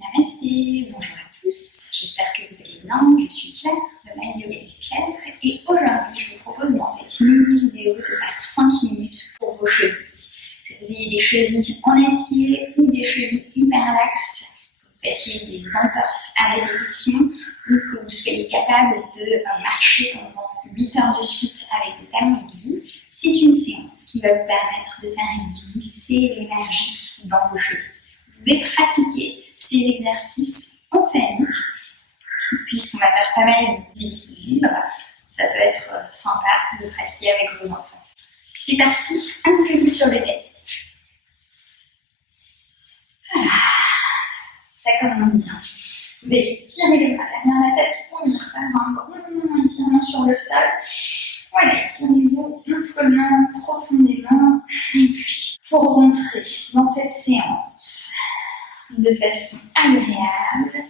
Namasté, bonjour à tous, j'espère que vous allez bien, je suis Claire de My Yoga is Claire et aujourd'hui je vous propose dans cette mini vidéo de faire 5 minutes pour vos chevilles. Que vous ayez des chevilles en acier ou des chevilles hyper laxes, que vous fassiez des entorses à répétition ou que vous soyez capable de marcher pendant 8 heures de suite avec des talons aiguilles. C'est une séance qui va vous permettre de faire glisser l'énergie dans vos chevilles. Vous pouvez pratiquer ces exercices en famille, puisqu'on va faire pas mal d'équilibre. Ça peut être sympa de pratiquer avec vos enfants. C'est parti, allongez-vous sur le tapis. Voilà, ça commence bien. Vous allez tirer les bras derrière la tête pour venir faire un grand étirement sur le sol. Voilà, étirez-vous amplement, profondément. Et puis, pour rentrer dans cette séance de façon agréable,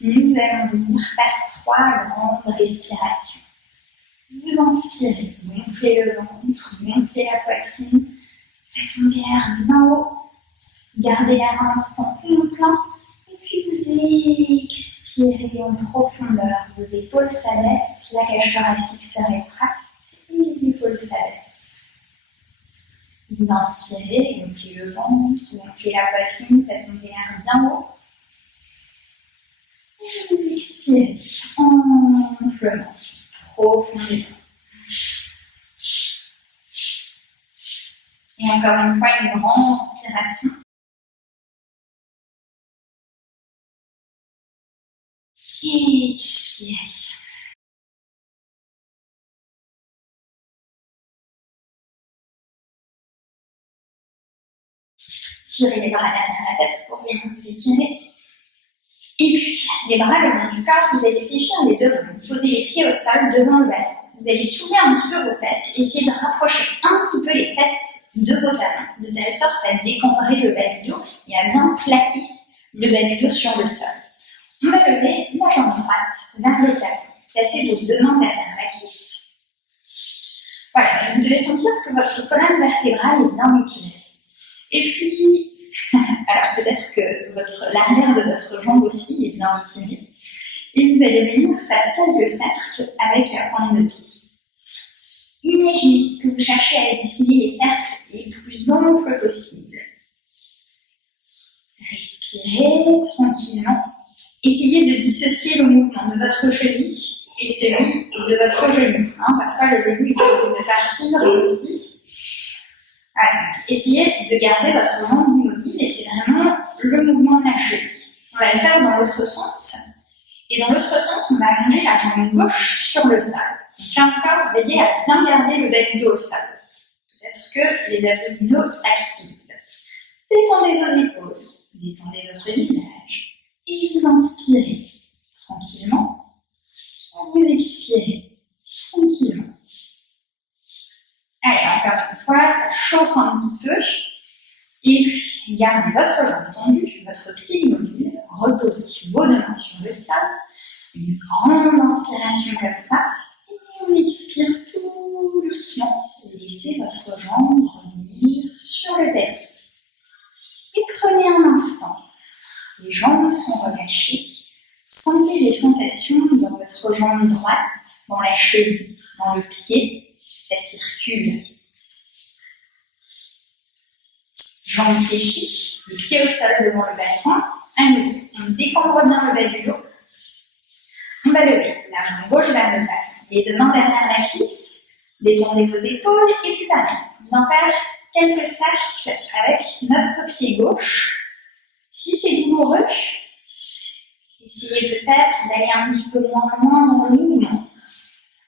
nous allons venir faire 3 grandes respirations. Vous inspirez, gonflez le ventre, gonflez la poitrine, faites monter l'air bien haut, gardez l'air un instant poumon plein, et puis vous expirez en profondeur. Vos épaules s'abaissent, la cage thoracique se rétracte et les épaules s'abaissent. Vous inspirez, gonflez le ventre, gonflez la poitrine, faites monter l'air bien haut. Et vous expirez amplement, profondément. Et encore une fois, une grande inspiration. Et expirez. Tirez les bras derrière la tête pour venir vous étirer. Et puis, les bras le long du corps, vous allez fléchir les deux genoux. Posez les pieds au sol devant le bassin. Vous allez soulever un petit peu vos fesses et essayer de rapprocher un petit peu les fesses de vos talons, de telle sorte à décambrer le bas du dos et à bien plaquer le bas du dos sur le sol. On va lever la jambe droite vers le plafond. Placez vos deux mains derrière la cuisse. Voilà, vous devez sentir que votre colonne vertébrale est bien étirée. Et puis, alors peut-être que l'arrière de votre jambe aussi est bien étiré. Et vous allez venir faire quelques cercles avec la pointe de pied. Imaginez que vous cherchez à dessiner les cercles les plus amples possibles. Respirez tranquillement. Essayez de dissocier le mouvement de votre cheville et celui de votre genou. Parfois le genou il peut partir aussi. Voilà, essayez de garder votre jambe immobile et c'est vraiment le mouvement de la cheville. On va le faire dans l'autre sens. Et dans l'autre sens, on va allonger la jambe gauche sur le sol. Donc là encore, vous aider à bien garder le bas du dos au sol. Peut-être que les abdominaux s'activent. Détendez vos épaules, détendez votre visage. Et vous inspirez tranquillement. Vous expirez tranquillement. Allez, encore une fois, ça chauffe un petit peu. Et puis, gardez votre jambe tendue, votre pied immobile. Reposez vos deux mains sur le sol. Une grande inspiration comme ça. Et on expire tout doucement. Laissez votre jambe revenir sur le tapis. Et prenez un instant. Les jambes sont relâchées. Sentez les sensations dans votre jambe droite, dans la cheville, dans le pied. Ça circule. Jambes fléchies, le pied au sol devant le bassin. On décambre bien le bas du dos. On va lever la jambe gauche vers le plafond. Les deux mains derrière la cuisse. Détendez vos épaules et puis pareil. On va faire quelques cercles avec notre pied gauche. Si c'est douloureux, essayez peut-être d'aller un petit peu moins loin dans le mouvement.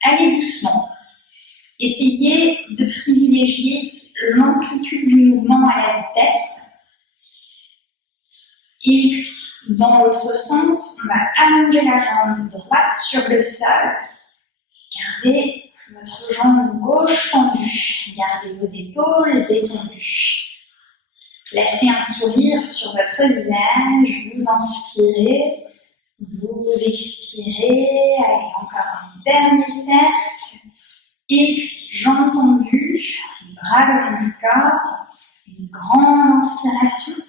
Allez doucement. Essayez de privilégier l'amplitude du mouvement à la vitesse. Et puis, dans l'autre sens, on va allonger la jambe droite sur le sol. Gardez votre jambe gauche tendue. Gardez vos épaules détendues. Placez un sourire sur votre visage. Vous inspirez. Vous expirez. Allez, encore un dernier cercle. Et puis, jambes tendues, bras le long du corps, une grande inspiration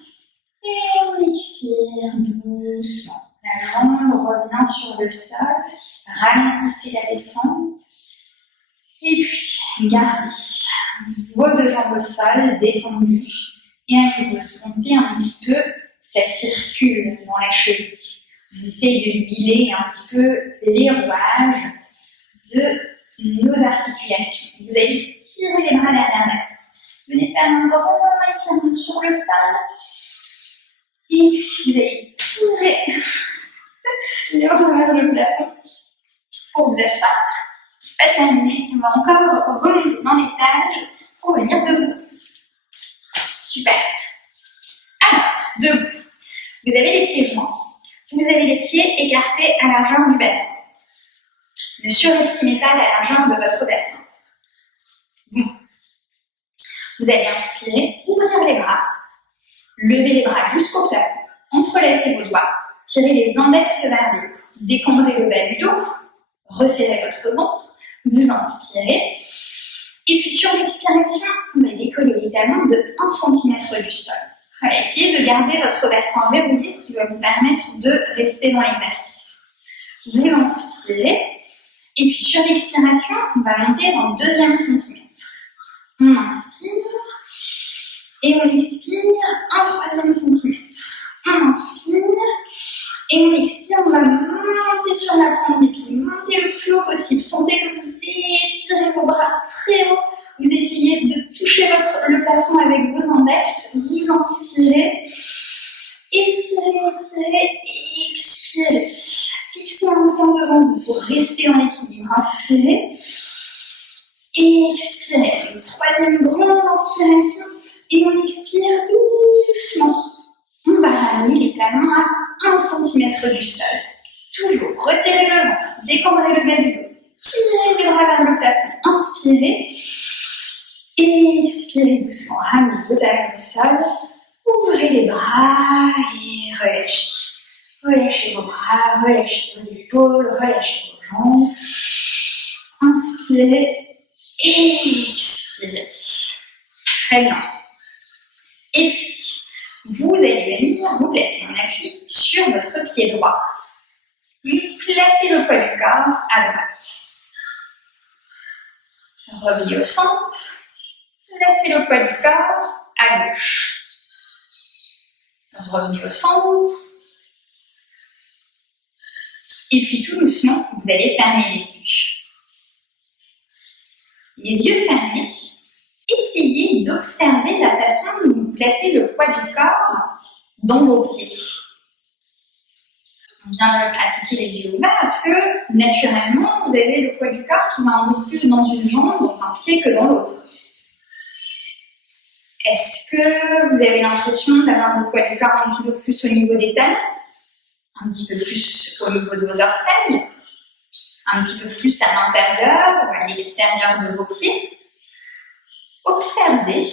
et on expire. expire doucement. La jambe revient sur le sol. Ralentissez la descente. Et puis, gardez vos deux jambes au sol, détendues. Et à nouveau, sentez un petit peu, ça circule dans la cheville. On essaye de huiler un petit peu les rouages de nos articulations. Vous allez tirer les bras derrière la tête. Venez faire un grand étirement sur le sol. Et puis, vous allez tirer les bras vers le plafond pour vous asseoir. Pas terminé, on va encore remonter dans l'étage pour venir debout. Super. Alors, debout. Vous avez les pieds joints. Vous avez les pieds écartés à la largeur du bassin. Ne surestimez pas la largeur de votre bassin. Bon. Vous allez inspirer, ouvrir les bras, lever les bras jusqu'au plafond, entrelacez vos doigts, tirez les index vers le haut, décambrez le bas du dos, resserrez votre ventre, vous inspirez, et puis sur l'expiration, on va décoller les talons de 1 cm du sol. Voilà, essayez de garder votre bassin verrouillé, ce qui va vous permettre de rester dans l'exercice. Vous inspirez, et puis sur l'expiration, on va monter dans le 2e centimètre. On inspire, et on expire, 1 3e centimètre. On inspire, et on expire, on va monter sur la pointe des pieds, monter le plus haut possible. Sentez que vous étirez vos bras très haut. Vous essayez de toucher le plafond avec vos index. Vous inspirez, étirez, étirez, expirez. Fixez un point devant vous pour rester dans l'équilibre. Inspirez, expirez. Une 3e grande inspiration et on expire doucement. On va ramener les talons à 1 cm du sol. Toujours, resserrez le ventre, décambrez le bas du dos, tirez les bras vers le plafond, inspirez, expirez doucement, ramenez vos talons au sol, ouvrez les bras et relâchez. Relâchez vos bras, relâchez vos épaules, relâchez vos jambes. Inspirez, expirez. Très bien. Et puis, vous allez venir vous placer en appui sur votre pied droit. Placez le poids du corps à droite. Revenez au centre. Placez le poids du corps à gauche. Revenez au centre. Et puis tout doucement, vous allez fermer les yeux. Les yeux fermés, essayez d'observer la façon dont vous placez le poids du corps dans vos pieds. On vient de pratiquer les yeux ouverts parce que, naturellement, vous avez le poids du corps qui va un peu plus dans une jambe, dans un pied que dans l'autre. Est-ce que vous avez l'impression d'avoir le poids du corps un petit peu plus au niveau des talons, un petit peu plus au niveau de vos orteils, un petit peu plus à l'intérieur ou à l'extérieur de vos pieds? Observez.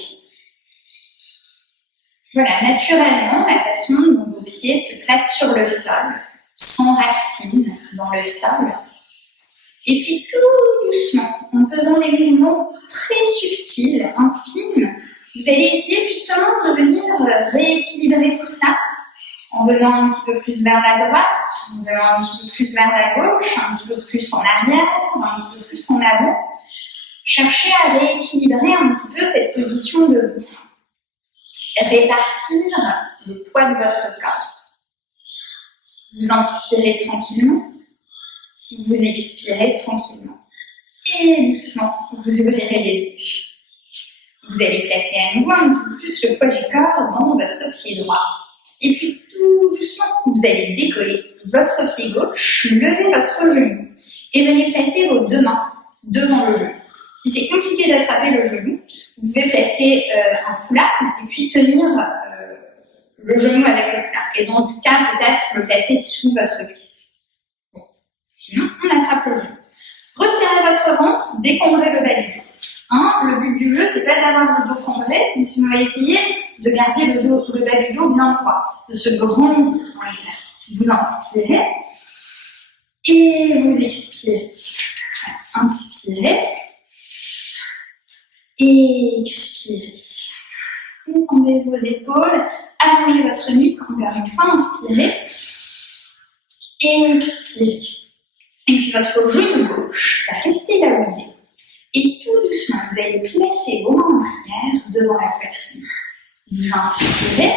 Voilà, naturellement, la façon dont vos pieds se placent sur le sol, s'enracinent dans le sol. Et puis tout doucement, en faisant des mouvements très subtils, infimes, vous allez essayer justement de venir rééquilibrer tout ça en venant un petit peu plus vers la droite, en venant un petit peu plus vers la gauche, un petit peu plus en arrière, un petit peu plus en avant. Cherchez à rééquilibrer un petit peu cette position debout. Répartir le poids de votre corps. Vous inspirez tranquillement, vous expirez tranquillement. Et doucement, vous ouvrirez les yeux. Vous allez placer à nouveau un petit peu plus le poids du corps dans votre pied droit. Et puis tout doucement, vous allez décoller votre pied gauche, lever votre genou et venez placer vos deux mains devant le genou. Si c'est compliqué d'attraper le genou, vous pouvez placer un foulard et puis tenir le genou avec le foulard. Et dans ce cas, peut-être le placer sous votre cuisse. Bon. Sinon, on attrape le genou. Resserrez votre ventre, décambrez le bas du dos. Le but du jeu, c'est pas d'avoir le dos cambré, mais si on va essayer de garder le bas du dos bien droit, de se grandir dans l'exercice. Vous inspirez et vous expirez. Inspirez et expirez. Détendez vos épaules, allongez votre nuque, encore une fois, inspirez. Expirez. Et puis votre genou gauche va rester là où il est. Et tout doucement, vous allez placer vos mains en prière devant la poitrine. Vous inspirez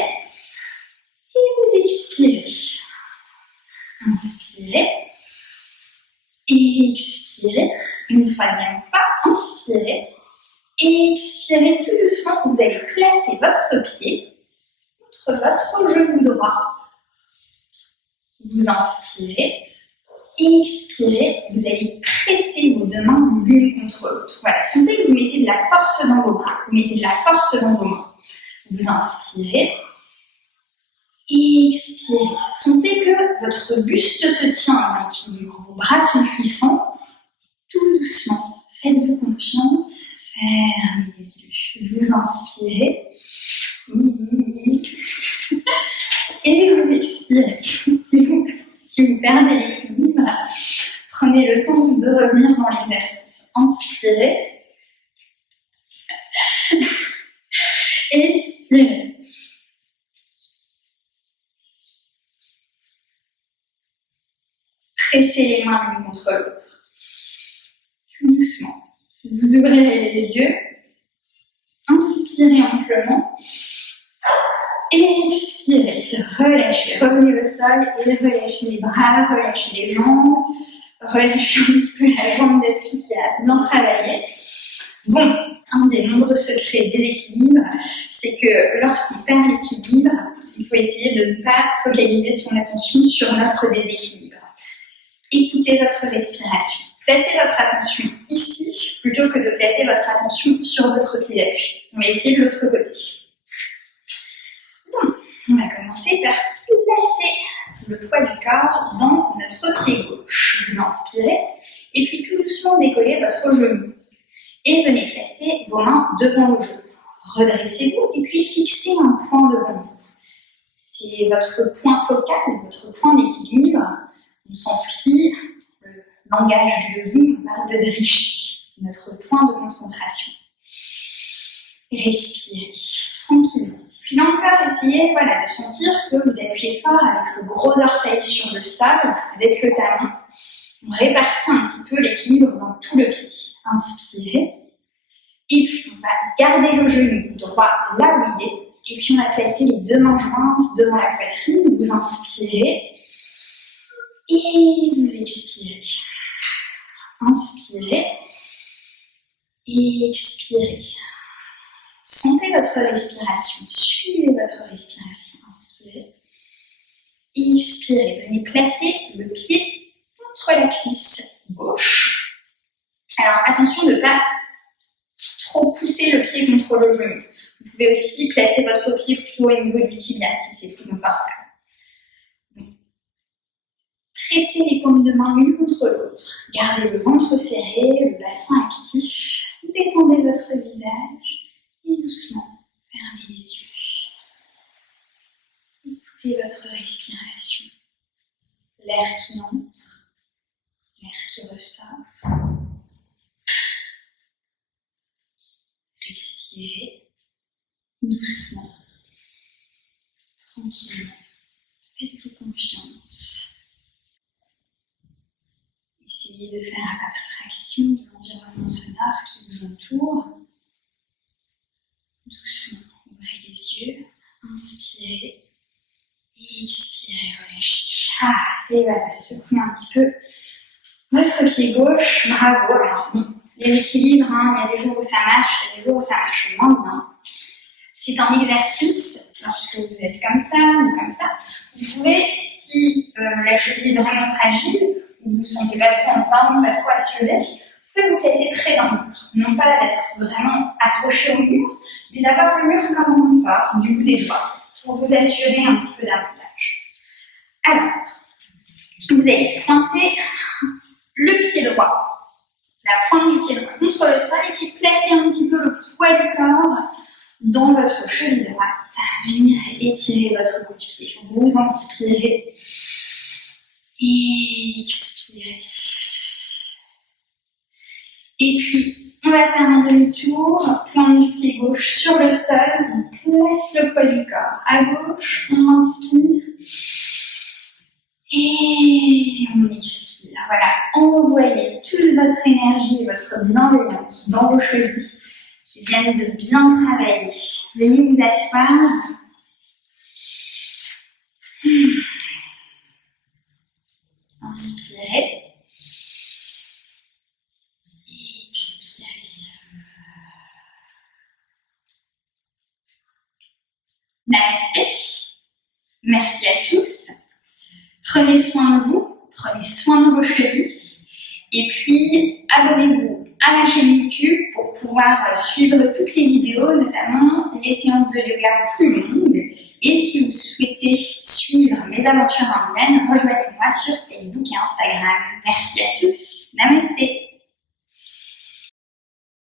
et vous expirez. Inspirez. Expirez. Une troisième fois, inspirez. Expirez tout doucement. Vous allez placer votre pied contre votre genou droit. Vous inspirez. Expirez, vous allez presser vos deux mains l'une contre l'autre. Voilà, sentez que vous mettez de la force dans vos bras, vous mettez de la force dans vos mains. Vous inspirez, expirez. Sentez que votre buste se tient en équilibre, vos bras sont puissants. Tout doucement, faites-vous confiance, fermez les yeux. Vous inspirez. Et vous expirez. Si vous perdez l'équilibre, prenez le temps de revenir dans l'exercice. Inspirez. Expirez. Pressez les mains l'une contre l'autre. Doucement. Vous ouvrirez les yeux. Inspirez amplement. Expirez, relâchez, revenez au sol et relâchez les bras, relâchez les jambes, relâchez un petit peu la jambe d'appui qui a bien travaillé. Bon, un des nombreux secrets des équilibres, c'est que lorsqu'on perd l'équilibre, il faut essayer de ne pas focaliser son attention sur notre déséquilibre. Écoutez votre respiration. Placez votre attention ici plutôt que de placer votre attention sur votre pied d'appui. On va essayer de l'autre côté. On va commencer par placer le poids du corps dans notre pied gauche. Vous inspirez et puis tout doucement décollez votre genou. Et venez placer vos mains devant le genou. Redressez-vous et puis fixez un point devant vous. C'est votre point focal, votre point d'équilibre. On s'inscrit, le langage du yogi, on parle de drishti, c'est notre point de concentration. Respirez tranquillement. Puis là encore, essayez de sentir que vous appuyez fort avec le gros orteil sur le sol, avec le talon. On répartit un petit peu l'équilibre dans tout le pied. Inspirez. Et puis on va garder le genou droit là où il est. Et puis on va placer les deux mains jointes devant la poitrine. Vous inspirez. Et vous expirez. Inspirez. Et expirez. Sentez votre respiration, suivez votre respiration, inspirez, expirez, venez placer le pied contre la cuisse gauche. Alors attention de ne pas trop pousser le pied contre le genou. Vous pouvez aussi placer votre pied plutôt au niveau du tibia si c'est plus confortable. Donc, pressez les paumes de main l'une contre l'autre, gardez le ventre serré, le bassin actif, détendez votre visage. Et doucement, fermez les yeux. Écoutez votre respiration. L'air qui entre, l'air qui ressort. Respirez doucement, tranquillement. Faites-vous confiance. Essayez de faire abstraction de l'environnement sonore qui vous entoure. Doucement, ouvrez les yeux, inspirez, expirez, relâchez. Et voilà, secouez un petit peu votre pied gauche, bravo. Alors bon, les équilibres, il y a des jours où ça marche, il y a des jours où ça marche moins bien. C'est un exercice, lorsque vous êtes comme ça ou comme ça, vous pouvez, si la cheville est vraiment fragile, ou vous ne vous sentez pas trop en forme, pas trop assuré, vous pouvez vous placer près d'un mur. Non pas d'être vraiment accroché au mur, mais d'avoir le mur comme un renfort du bout des doigts pour vous assurer un petit peu davantage. Alors, vous allez pointer le pied droit, la pointe du pied droit contre le sol et puis placer un petit peu le poids du corps dans votre cheville droite. Venir étirer votre bout de pied. Vous inspirez. Expirez. Et puis, On va faire un demi-tour, plante du pied gauche sur le sol, on laisse le poids du corps à gauche, on inspire et on expire. Voilà, envoyez toute votre énergie et votre bienveillance dans vos chevilles qui viennent de bien travailler. Veuillez vous asseoir. Inspirez. Expirez. Namasté. Merci à tous. Prenez soin de vous, prenez soin de vos chevilles. Et puis, abonnez-vous à ma chaîne YouTube pour pouvoir suivre toutes les vidéos, notamment les séances de yoga plus longues. Et si vous souhaitez suivre mes aventures indiennes, rejoignez-moi sur Facebook et Instagram. Merci à tous. Namasté.